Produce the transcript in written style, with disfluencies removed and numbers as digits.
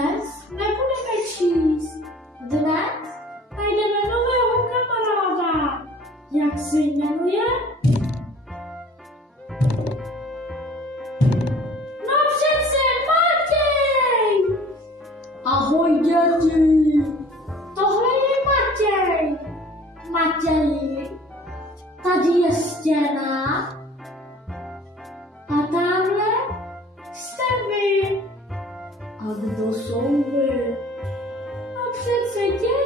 Dnes nebudeme číst. Dnes najdeme nového kamaráda. Jak se jmenuje? No přece Matěj! Ahoj děti! Tohle je Matěj. Matěji, tady je stěna a tamhle jste vy. A kdo jsou vy? No přece děti.